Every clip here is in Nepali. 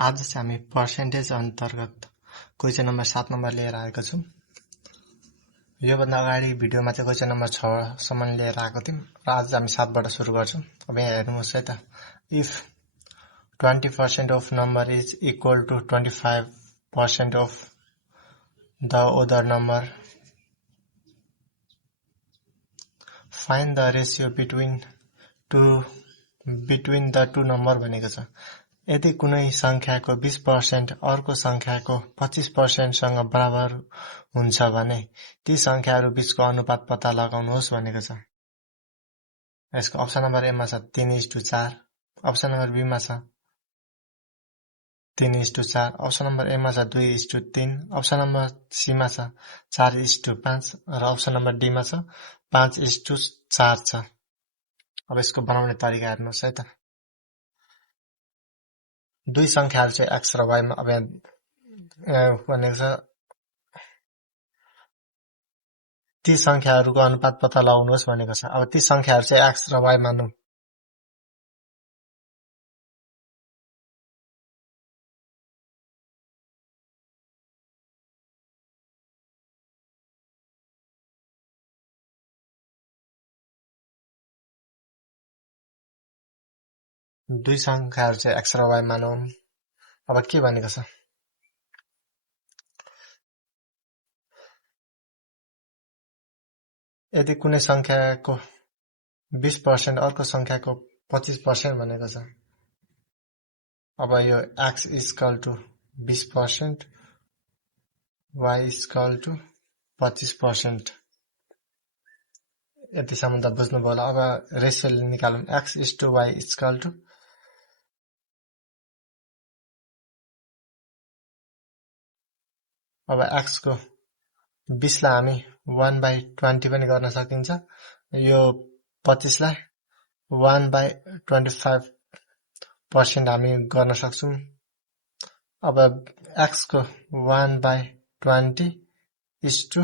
आज चाहिँ हामी पर्सेन्टेज अन्तर्गत क्वेसन नम्बर 7 नम्बर लिएर आएको छौं। योभन्दा अगाडि भिडियोमा चाहिँ क्वेसन नम्बर 6 सम्म लिएर आएको थियौं र आज हामी 7 बाट सुरु गर्छौं। अब यहाँ हेर्नुहोस् है त। If 20% of number is equal to 25% of the other number, find the ratio between the two number भनेको छ। यदि कुनै संख्याको 20% अर्को संख्याको 25% सँग बराबर हुन्छ भने ती संख्याहरू बीचको अनुपात पत्ता लगाउनुहोस् भनेको छ। यसको अप्सन नम्बर ए मा छ 3:4, अप्सन नम्बर बी मा छ 3:4, अप्सन नम्बर ए मा छ 2:3, अप्सन नम्बर सी मा छ 4:5 र अप्सन नम्बर डी मा छ 5:4 छ। अब यसको बनाउने तरिका हेर्नुहोस् है त। दुई संख्याहरू चाहिँ x र y मा अब भनेको छ ती संख्याहरूको अनुपात पत्ता लगाउनुहोस् भनेको छ। अब ती संख्याहरू चाहिँ x र y मानौं। दुई संख्याहरू चाहिँ x र y मानौं। अब के भनेको छ? यदि कुनै संख्याको 20% अर्को संख्याको 25% भनेको छ। अब यो x equal to 20%, y equal to 25%। यतिसम्म त बुझ्नुभयो होला। अब रेसियो निकालौं। x is to y equal to अब x को 20 लाई हामी 1/20 पनि गर्न सकिन्छ। यो 25 लाई 1/25% हामी गर्न सक्छौं। अब x को 1/20 इज टु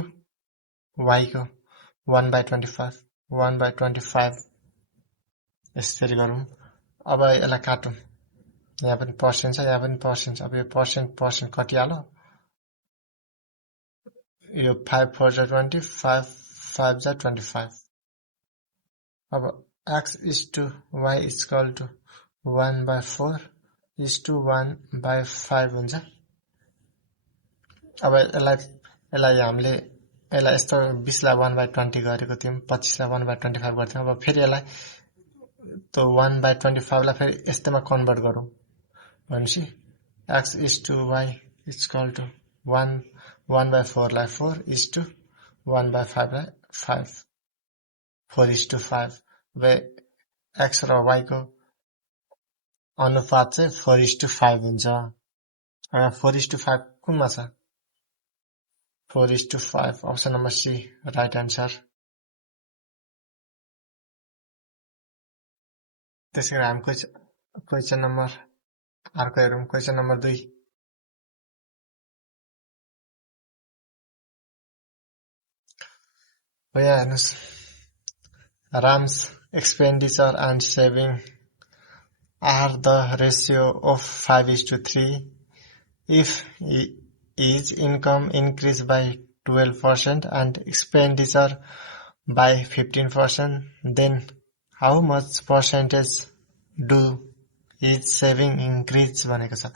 y को 1/25 यसरी गरौं। अब यसलाई काटौं। यहाँ पनि पर्सेन्ट छ, यहाँ पनि पर्सेन्ट छ। अब यो पर्सेन्ट कटिहाल्यो। यो 5 4 जा 20, 5 5 जा 25। अब x is to y equal to 1/4 is to 1/5 हुन्छ। अब यसलाई हामीले यस्तो 20 लाई 1/20 गरेको थियौं, 25 लाई 1/25 गर्थ्यौं। अब फेरि यसलाई त्यो 1/25 लाई फेरि यस्तोमा कन्भर्ट गरौं भनेपछि x is to y equal to 1/4 लाई 4 is to 1/5 लाई 5, 4:5। अब x र y को अनुपात चाहिँ 4:5 हुन्छ। 4:5 कुनमा छ? 4:5 option number C right answer. त्यसैगरी हामी क्वेसन नम्बर अर्को हेरौं। Question number 2। यहाँ हेर्नुहोस्। Ram's expenditure and saving are the ratio of 5:3. If his income increased by 12% and expenditure by 15%, then how much percentage do his saving increase भनेको छ।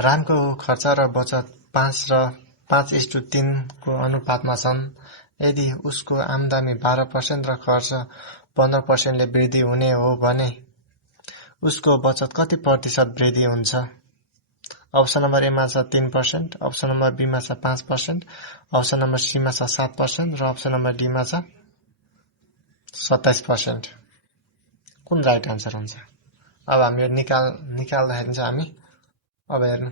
रामको खर्च र बचत 5:3 को अनुपातमा छन्। यदि उसको आम्दानी 12% र खर्च 15% ले वृद्धि हुने हो भने उसको बचत कति प्रतिशत वृद्धि हुन्छ? अप्सन नम्बर ए मा छ 3%, अप्सन नम्बर बी मा छ 5%, अप्सन नम्बर सी मा छ 7% र अप्सन नम्बर डी मा छ 27%। कुन राइट आन्सर हुन्छ? अब हामी यो निकाल्दाखेरि चाहिँ हामी अब हेर्नु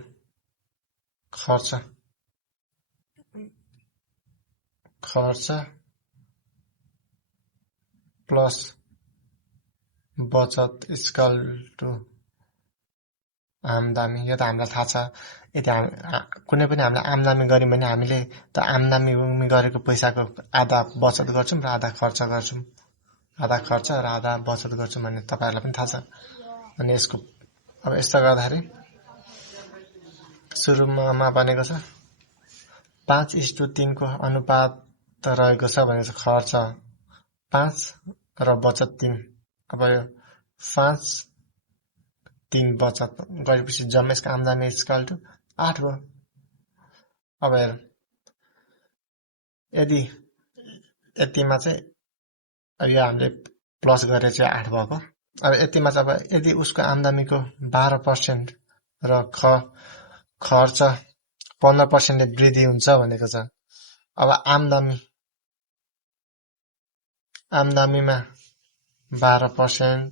खर्च प्लस बचत इक्वल टु आम्दानी। यो त हामीलाई थाहा छ। यदि कुनै पनि हामीले आम्दानी गर्यौं भने हामीले त आम्दानी गरेको पैसाको आधा बचत गर्छौं र आधा खर्च गर्छौं। आधा खर्च र आधा बचत गर्छौं भन्ने तपाईहरुलाई पनि थाहा छ। अनि यसको अब यस्तो गर्दाखेरि सुरुमा बनेको छ 5:3 को अनुपात रहेको छ भनेको छ खर्च 5 र बचत 3 अब यो 5-3 बचत गरेपछि जम्मा यसको आम्दानी इक्वल टु 8 भयो अब हेर यदि यतिमा चाहिँ यो हामीले प्लस गरे चाहिँ 8 भएको अब यतिमा चाहिँ अब यदि उसको आम्दानीको 12% र खर्च 15% ले वृद्धि हुन्छ भनेको छ अब आम्दानीमा 12%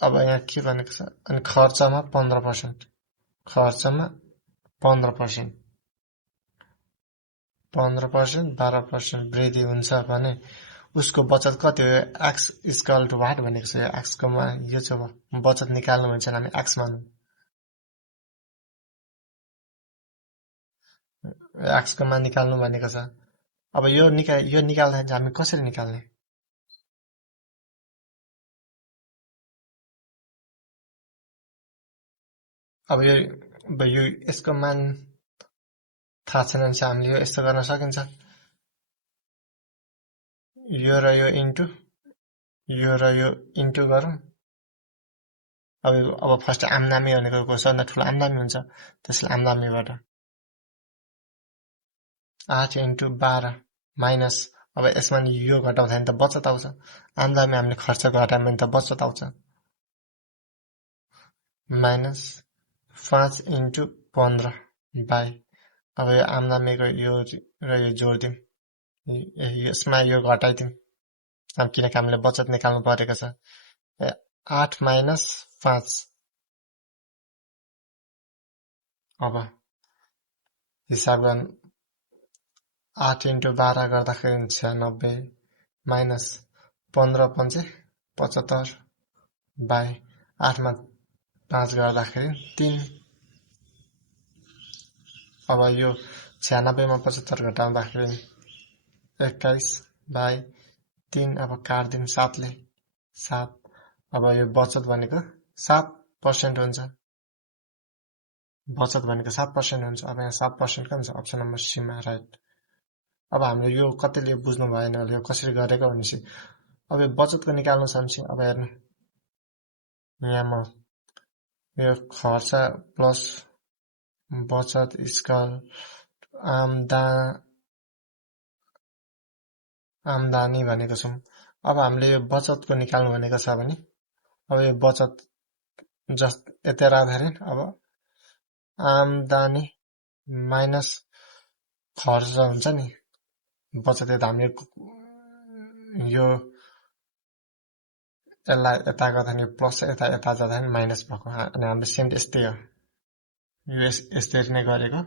अब यहाँ के भनेको छ अनि खर्चमा 15% 12% वृद्धि हुन्छ भने उसको बचत कति हो x इक्वल टु वाट भनेको छ x को मा यो छ बचत निकाल्नु भन्छ हामी x मानौ x को मान निकाल्नु भनेको छ अब यो निकाल्दा हामी कसरी निकाल्ने अब यो यसको मान थाहा छैन भने हामीले यो यस्तो गर्न सकिन्छ यो र यो इन्टु गरौँ अब फर्स्ट आम्दानी भनेको सबभन्दा ठुलो आम्दानी हुन्छ त्यसले आम्दानीबाट 8 × 12 माइनस अब यसमा यो घटाउँदा नि त बचत आउँछ आम्दानी हामीले खर्च घटायो भने त बचत आउँछ माइनस 5 × 15 बाई अब यो आम्दानीको यो र यो जोड्दिउँ यसमा यो घटाइदिउँ अब किनकि हामीले बचत निकाल्नु परेको छ 8 माइनस 5 अब हिसाब गर्नु 8 × 12 गर्दाखेरि 96 माइनस 15 × 5 75 बाई 8 मा 5 गर्दाखेरि 3 अब यो 96 मा 75 घटाउँदाखेरि 21 बाई 3 अब काट्दिउँ 7 ले 7 अब यो बचत भनेको 7% हुन्छ अब यहाँ 7% के हुन्छ अप्सन नम्बर सी मा राइट अब हामीले यो कतिले बुझ्नु भएन यो कसरी गरेको भनेपछि अब यो बचतको निकाल्नु छ भने अब हेर्नु यहाँ म यो खर्च प्लस बचत इक्वल आम्दानी भनेको छौं अब हामीले यो बचतको निकाल्नु भनेको छ भने अब यो बचत जस्ट यता राख्दाखेरि अब आम्दानी माइनस खर्च हुन्छ नि बचत यता हामीले यो यसलाई यता गर्दा नि प्लस यता जाँदा नि माइनस भएको अनि हाम्रो सेम यस्तै हो यो यसरी नै गरेको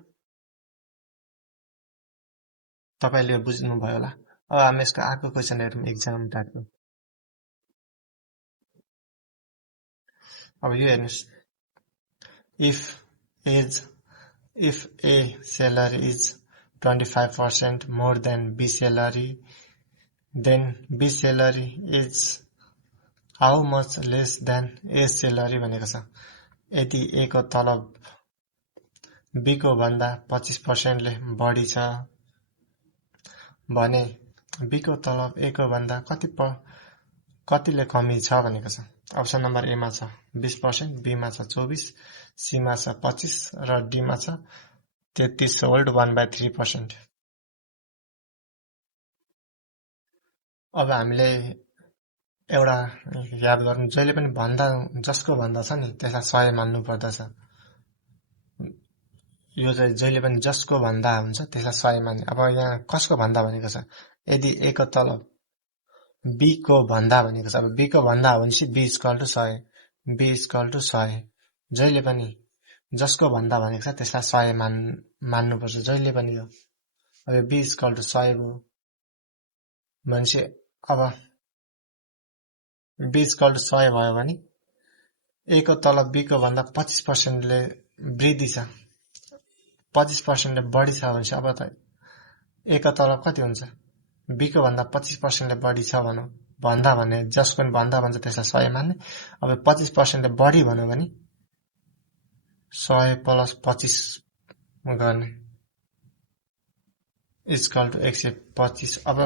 तपाईले बुझ्नु भयो होला अब हामी यसको अर्को क्वेशन हेरौँ एक्जाम टाइपको अब यो हेर्नुस् if A salary is 25% more than B salary then B salary is how much less than A salary भनेको छ यदि A को तलब B को भन्दा 25% ले बढी छ भने B को तलब A को भन्दा कतिले कमी छ भनेको छ अप्सन नम्बर A मा छ 20% B मा छ 24 C मा छ 25 र D मा छ 33/1/3%। अब हामीले एउटा याद गर्नु जहिले पनि भन्दा जसको भन्दा छ नि त्यसलाई 100 मान्नु पर्दछ यो चाहिँ जहिले पनि जसको भन्दा हुन्छ त्यसलाई 100 मान्ने अब यहाँ कसको भन्दा भनेको छ यदि A को तलब B को भन्दा भनेको छ अब B को भन्दा हो भनेपछि B = 100 जहिले पनि जसको भन्दा भनेको छ त्यसलाई 100 मान्नु पर्छ जहिले पनि यो अब B = 100 भयो भनेपछि अब B = 100 भयो भने A को तलब B को भन्दा 25% ले वृद्धि छ 25% ले बढी छ भनेपछि अब त A को तलब कति हुन्छ B को भन्दा 25% ले बढी छ भनौं भन्दा भने जसको पनि भन्दा भन्छ त्यसलाई 100 मान्ने। अब 25% ले बढी भन्यो भने 100 प्लस 25 गर्ने इक्वल टु 125। अब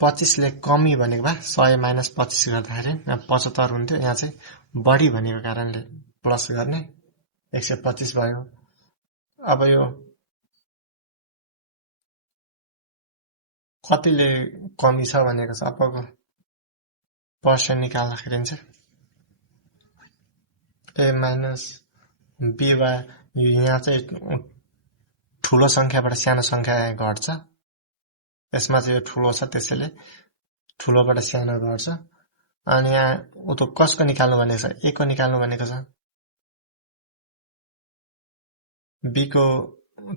25 ले कमी भनेको भए 100 माइनस 25 गर्दाखेरि यहाँ 75 हुन्थ्यो, यहाँ चाहिँ बढी भनेको कारणले प्लस गर्ने 125 भयो। अब यो कतिले कमी छ भनेको छ, अब पर्सेन्ट निकाल्दाखेरि चाहिँ a माइनस b वा यहाँ चाहिँ ठुलो संख्याबाट सानो संख्या घट्छ, यसमा चाहिँ यो ठुलो छ त्यसैले ठुलोबाट सानो घट्छ। अनि यहाँ उतो कसको निकाल्नु भनेको छ, a को निकाल्नु भनेको छ। b को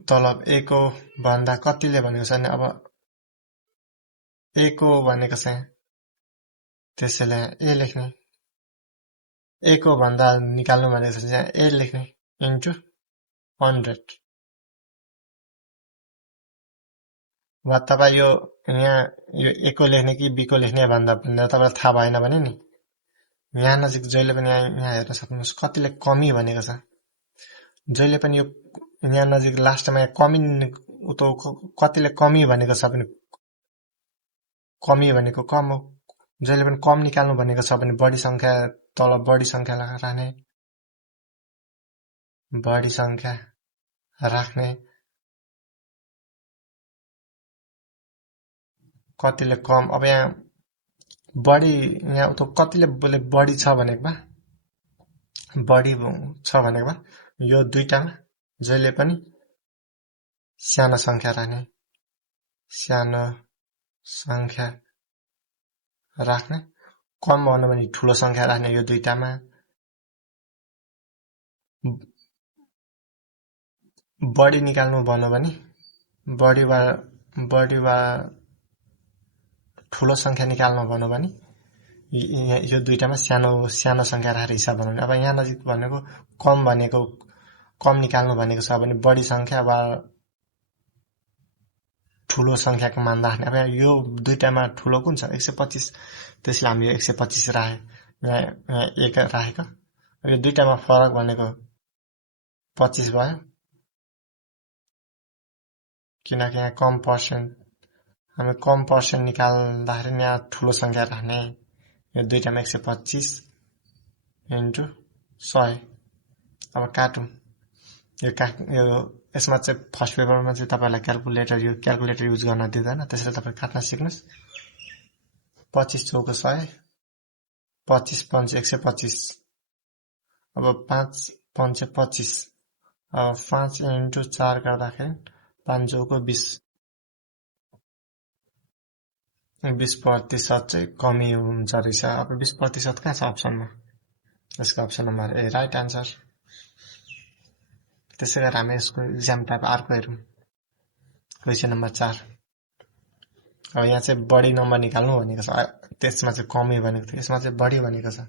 तलब a को भन्दा कतिले भनेको छ नि, अब a को भनेको छ त्यसैले a लेख्ने, a को भन्दा निकाल्नु भनेको छ यहाँ a लेख्ने इन्टु 100। वा तपाईँ यो यहाँ यो a को लेख्ने कि b को लेख्ने भन्दा तपाईँलाई थाहा भएन भने नि यहाँ नजिक जहिले पनि यहाँ हेर्न सक्नुहुन्छ कतिले कमी भनेको छ। जहिले पनि यो यहाँ नजिक लास्टमा कमी उतो कतिले कमी भनेको छ भने कमी भनेको कम हो। जहिले पनि कम निकाल्नु भनेको छ भने बढी संख्या तल बढी संख्या राख्ने, बढी संख्या राख्ने। कतिले कम, अब यहाँ बढी यहाँ उतो कतिले बढी छ भनेको भए बढी छ भनेको भए यो दुईटामा जहिले पनि सानो संख्या राख्ने, सानो संख्या राख्ने। कम भन्नु भने ठुलो संख्या राख्ने यो दुईटामा। बढी निकाल्नु भन्नु भने बढी वा ठुलो संख्या निकाल्नु भन्नु भने यो दुईटामा सानो सानो संख्या राखेर हिसाब बनाउने। अब यहाँ नजिक भनेको कम निकाल्नु भनेको छ भने बढी संख्या वा ठुलो संख्याको मान राख्ने। अब यो दुईटामा ठुलो कुन छ 125, त्यसले हामी 125 राखे, यहाँ 1 राखेको। यो दुईटामा फरक भनेको 25 भयो, किनकि यहाँ कम पर्सेन्ट, हामी कम पर्सेन्ट निकाल्दाखेरि यहाँ ठुलो संख्या राख्ने। यो दुईटामा 125 इन्टु 100। अब काटौँ यो यसमा चाहिँ फर्स्ट पेपरमा चाहिँ तपाईलाई क्याल्कुलेटर युज गर्न दिँदैन, त्यसैले तपाईँ काट्न सिक्नुहोस्। 25 चौको 100, 25 पंचे 125, अब 5 पंचे 25, अब 5 इन्टु 4 गर्दाखेरि 5 चौको 20, 20% चाहिँ कमी हुन्छ रहेछ। अब 20% कहाँ छ अप्सनमा, यसको अप्सन नम्बर ए राइट आन्सर। त्यसै गरेर हामी यसको इक्जाम टाइप अर्को हेरौँ, क्वेसन नम्बर 4। अब यहाँ चाहिँ बढी नम्बर निकाल्नु भनेको छ, त्यसमा चाहिँ कमी भनेको थियो, यसमा चाहिँ बढी भनेको छ।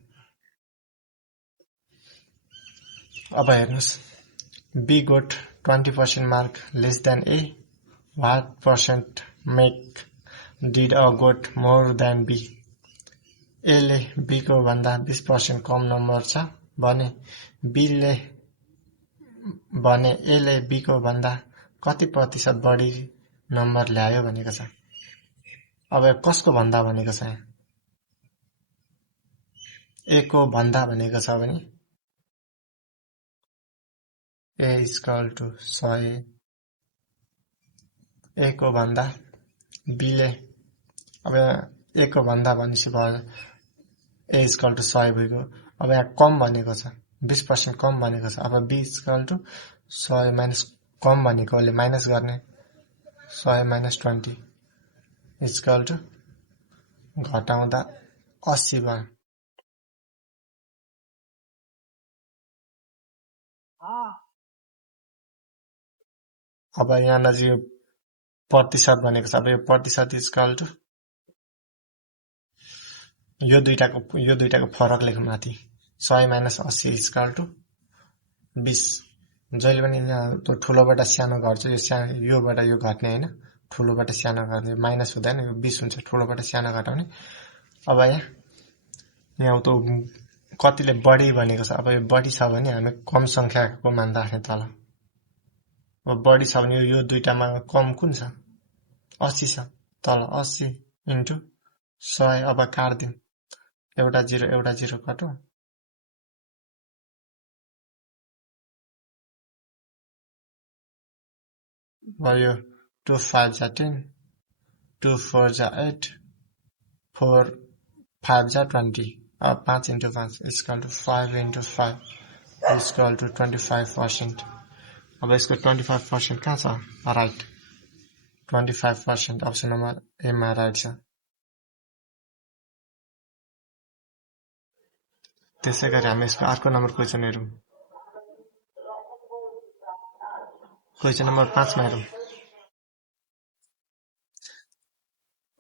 अब हेर्नुहोस्, B got 20% mark less than A, what percent mark did A got more than B. A ले बी को भन्दा 20% कम नम्बर छ भने ए ले बी को भन्दा कति प्रतिशत बढी नम्बर ल्यायो भनेको छ। अब कसको भन्दा भनेको छ, ए को भन्दा भनेको छ भने ए इक्वल टु 100, ए को भन्दा बी ले, अब ए को भन्दा भनेपछि भयो ए इक्वल टु 100 भएको। अब यहाँ कम भनेको छ 20% कम भनेको छ। अब बी इक्वल टु 100 माइनस कम भनेकोले माइनस गर्ने 100 माइनस 20 इक्वल टु घटाउँदा 80 भयो। अब यहाँ नजिक प्रतिशत भनेको छ। अब यो प्रतिशत इक्वल टु यो दुईटाको फरक लेखौँ माथि, 100 माइनस 80 इक्वल टु 20। जहिले पनि यहाँ ठुलोबाट सानो घट्छ, योबाट यो घट्ने होइन, ठुलोबाट सानो घट्ने माइनस हुँदैन, यो 20 हुन्छ, ठुलोबाट सानो घटाउने अब यहाँ त कतिले बढी भनेको छ। अब यो बढी छ भने हामी कम संख्याको मान राख्ने तल। अब बढी छ भने यो दुईटामा कम कुन छ? 80 छ। तल 80 इन्टु 100। अब काट्दिउँ, एउटा 0 काटौँ। भयो 2 5 जा 10, 2 4 जा 8, 4 5 जा 20। अब 5 into 5 equal to 5 into 5 equal to 25%। अब यसको 25% कहाँ छ? राइट, 25%। अप्सन नम्बर ए मा राइट छ। त्यसै गरी हामी यसको अर्को नम्बर क्वेसन हेरौँ। क्वेसन नम्बर 5 मा हेरौँ।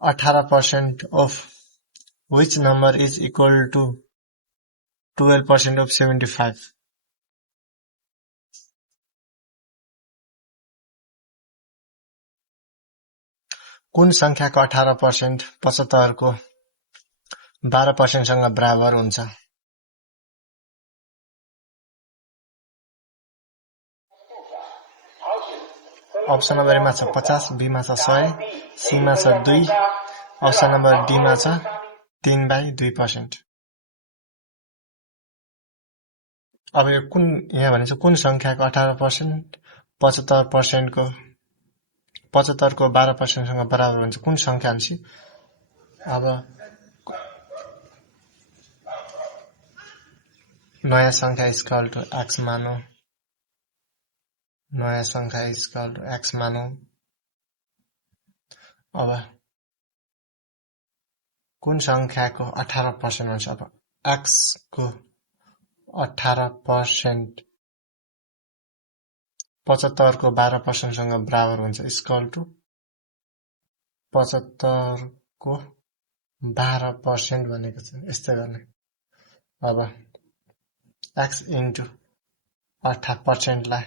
18% of which number is equal to 12% of 75? कुन संख्याको 18% 75 को 12% सँग बराबर हुन्छ? अप्सन नम्बर ए मा छ 50, बी मा छ 100, सी मा छ 2, अप्सन नम्बर डी मा छ 3/2%। अब यो कुन यहाँ भनिन्छ कुन संख्याको 18% 75% को 12% सँग बराबर हुन्छ? कुन संख्या हुन्छ? अब नयाँ संख्या इक्वल टु x मानौ। नयाँ संख्या इक्वल टु x मानौ। अब कुन संख्याको 18% हुन्छ? अब x को 18% 75 को 12% सँग बराबर हुन्छ इक्वल टु 75 को 12% भनेको छ। यस्तै गर्ने। अब x इन्टु 18% लाई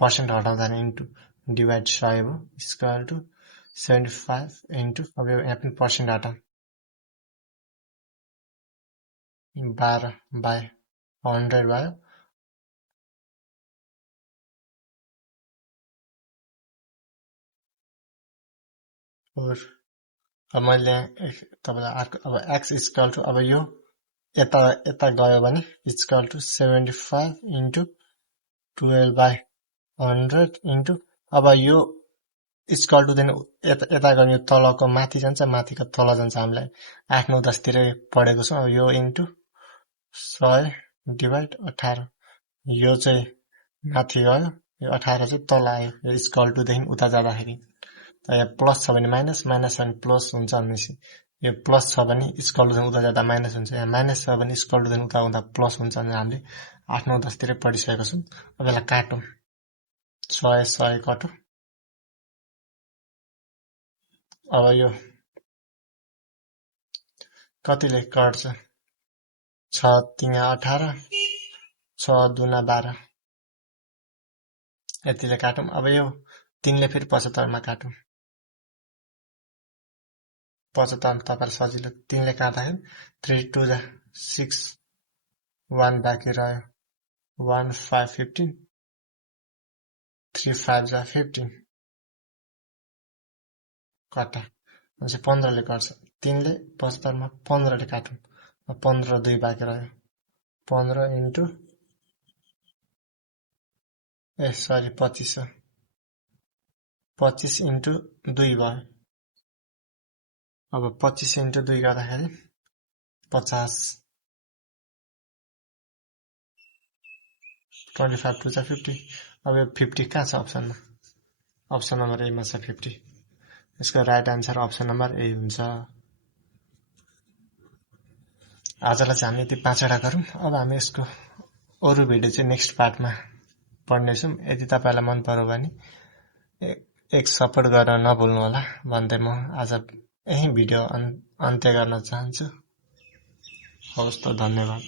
पर्सेन्ट हटाउँदा इन्टु डिभाइड 100 हो इक्वल टु 75 इन्टु, अब यहाँ पनि पर्सेन्ट हटाउँ, 12/100 भयो। अब मैले तपाईलाई अर्को अब x इक्वल टु, अब यो यता गयो भने इक्वल टु 75 इन्टु 12/100 इन्टु, अब यो इक्वल टु देन यता गर्ने तलको माथि जान्छ, माथिको तल जान्छ। हामीलाई 8 9 10 तिरै पढेको छौं। अब यो इन्टु 100 डिभाइड 18, यो चाहिँ माथि गयो, यो 18 चाहिँ तल आयो। यो इक्वल टु देखि उता जाँदाखेरि त यहाँ प्लस छ भने माइनस, माइनस छ भने प्लस हुन्छ भनेपछि यो प्लस छ भने इक्वल टु उता जाँदा माइनस हुन्छ। यहाँ माइनस छ भने इक्वल टु उता हुँदा प्लस हुन्छ भने हामीले 8 9 10 तिरै पढिसकेको छौं। अब यसलाई काटौं, 100 काटौं। अब यो कतिले काट्छ? 6 3 18, 6 2 12, यतिले काटौं। अब यो 3 ले फेरि 75 मा काटौं। 75 तपाईलाई सजिलो, 3 ले काट्दाखेरि 3 2 जा 6, 1 बाँकी रह्यो, 1 5 15, 3 5 जा 15 कटा, अनि 15 ले काट्छ। 3 ले 75 मा 15 ले काटौं। 15 2 बाँकी रह्यो, 15 इन्टु 25 हो, 25 इन्टु 2 भयो। अब 25 इन्टु 2 गर्दाखेरि 50, 25 2 जा 50। अब यो 50 कहाँ छ अप्सनमा? अप्सन नम्बर ए मा छ 50। यसको राइट आन्सर अप्सन नम्बर ए हुन्छ। आजलाई चाहिँ हामी यति 5 वटा गरौँ। अब हामी यसको अरु भिडियो चाहिँ नेक्स्ट पार्टमा पढ्नेछौँ। यदि तपाईलाई मन पर्यो भने एक सपोर्ट गर्न नभुल्नु होला भन्दै म आज यही भिडियो अन्त्य गर्न चाहन्छु। हवस् त, धन्यवाद।